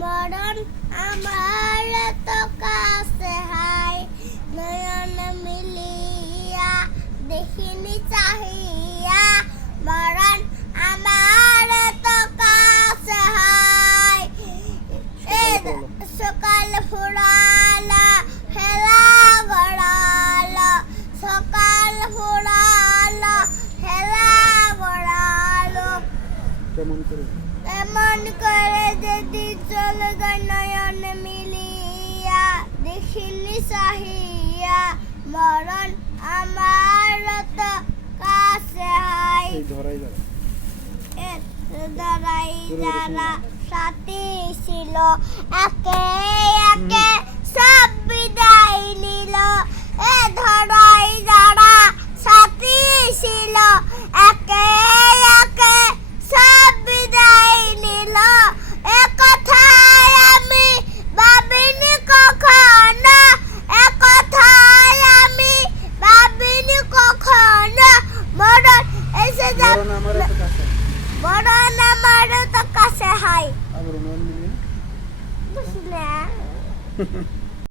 মরণ আমার তো কাছে হাই নয়ন মিলিয়া দেখিনি চাহিয়া মরণ আমার তো কাছে হাই সকাল ফুরালা হেলা গড়ালো সকাল ফুরালো হেলা গড়ালো এমন করে যদি চলে যায় নয়ন মিলিয়া দেখিনি চাহিয়া মরণ আমার তো কাছে হাই ধরাই যারা সাথী ছিল একে একে সব বিদায় নিল এ ধরাই যারা সাথী ছিল একে একে সব বিদায় নিল এ কথায় আমি ভাবিনি কখনো এ কথায় আমি ভাবিনি কখনো মরণ এসে যাবে মরণ আমার তো কাছে হাই বুঝলে